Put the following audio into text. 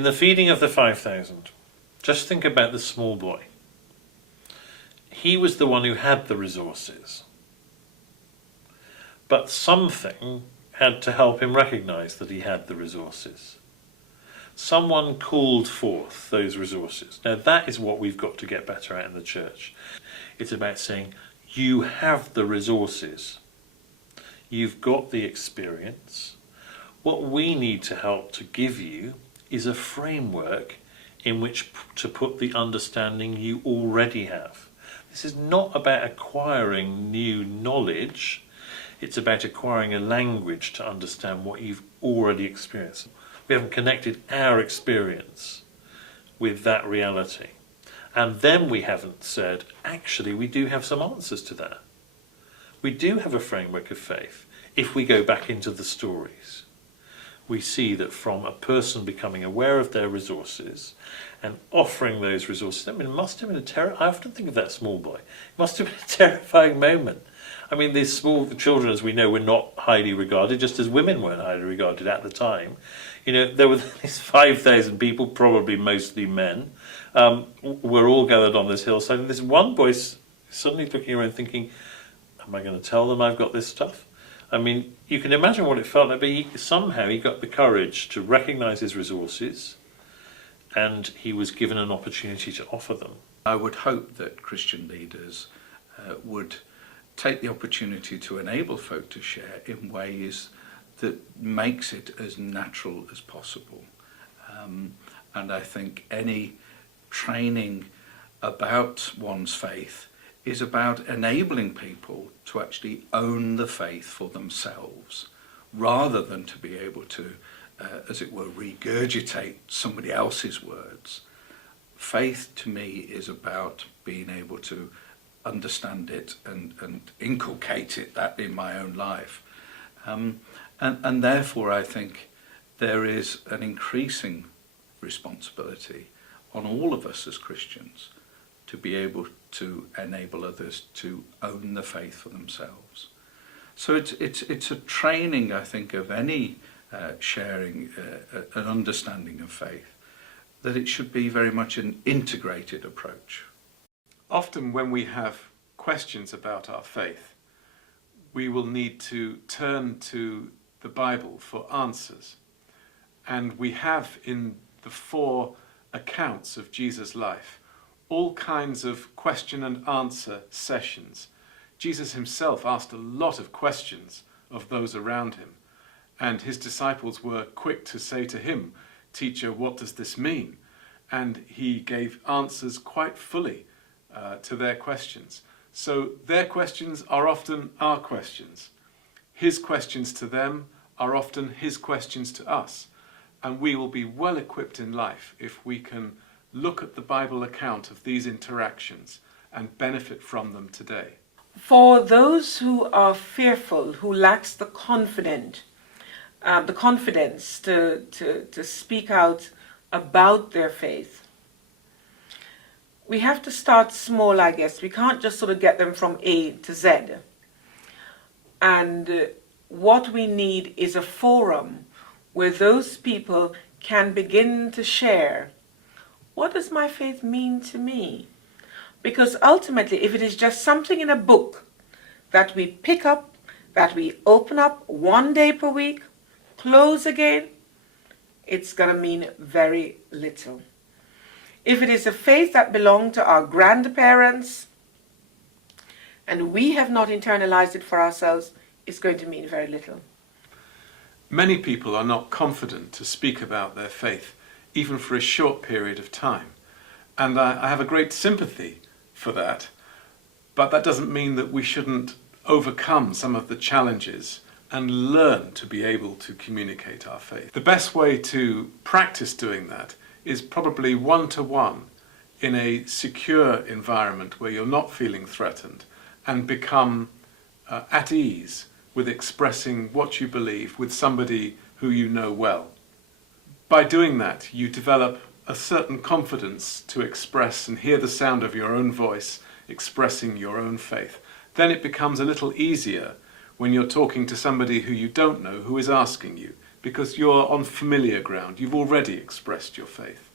in the feeding of the 5,000, just think about the small boy. He was the one who had the resources. But something had to help him recognise that he had the resources. Someone called forth those resources. Now that is what we've got to get better at in the church. It's about saying, you have the resources. You've got the experience. What we need to help to give you is a framework in which to put the understanding you already have. This is not about acquiring new knowledge. It's about acquiring a language to understand what you've already experienced. We haven't connected our experience with that reality. And then we haven't said, actually, we do have some answers to that. We do have a framework of faith. If we go back into the stories, we see that from a person becoming aware of their resources and offering those resources, I mean, it must have been I often think of that small boy. It must have been a terrifying moment. I mean, these small children, as we know, were not highly regarded, just as women weren't highly regarded at the time. You know, there were these 5,000 people, probably mostly men, were all gathered on this hillside, and this one boy suddenly looking around thinking, am I going to tell them I've got this stuff? I mean, you can imagine what it felt like, but somehow he got the courage to recognise his resources, and he was given an opportunity to offer them. I would hope that Christian leaders would take the opportunity to enable folk to share in ways that makes it as natural as possible. And I think any training about one's faith is about enabling people to actually own the faith for themselves, rather than to be able to, as it were, regurgitate somebody else's words. Faith to me is about being able to understand it and inculcate it that in my own life. And therefore I think there is an increasing responsibility on all of us as Christians to be able to enable others to own the faith for themselves. So it's a training, I think, of any sharing an understanding of faith, that it should be very much an integrated approach. Often when we have questions about our faith, we will need to turn to the Bible for answers. And we have in the 4 accounts of Jesus' life all kinds of question and answer sessions. Jesus himself asked a lot of questions of those around him, and his disciples were quick to say to him, "Teacher, what does this mean?" And he gave answers quite fully to their questions. So their questions are often our questions. His questions to them are often his questions to us. And we will be well equipped in life if we can look at the Bible account of these interactions and benefit from them today. For those who are fearful, who lacks the confidence to speak out about their faith, we have to start small, I guess. We can't just sort of get them from A to Z. And what we need is a forum where those people can begin to share, what does my faith mean to me? Because ultimately, if it is just something in a book that we pick up, that we open up one day per week, close again, it's going to mean very little. If it is a faith that belonged to our grandparents and we have not internalized it for ourselves, it's going to mean very little. Many people are not confident to speak about their faith, even for a short period of time. And I have a great sympathy for that, but that doesn't mean that we shouldn't overcome some of the challenges and learn to be able to communicate our faith. The best way to practice doing that is probably one-to-one in a secure environment where you're not feeling threatened, and become at ease with expressing what you believe with somebody who you know well. By doing that, you develop a certain confidence to express and hear the sound of your own voice expressing your own faith. Then it becomes a little easier when you're talking to somebody who you don't know, who is asking you, because you're on familiar ground. You've already expressed your faith.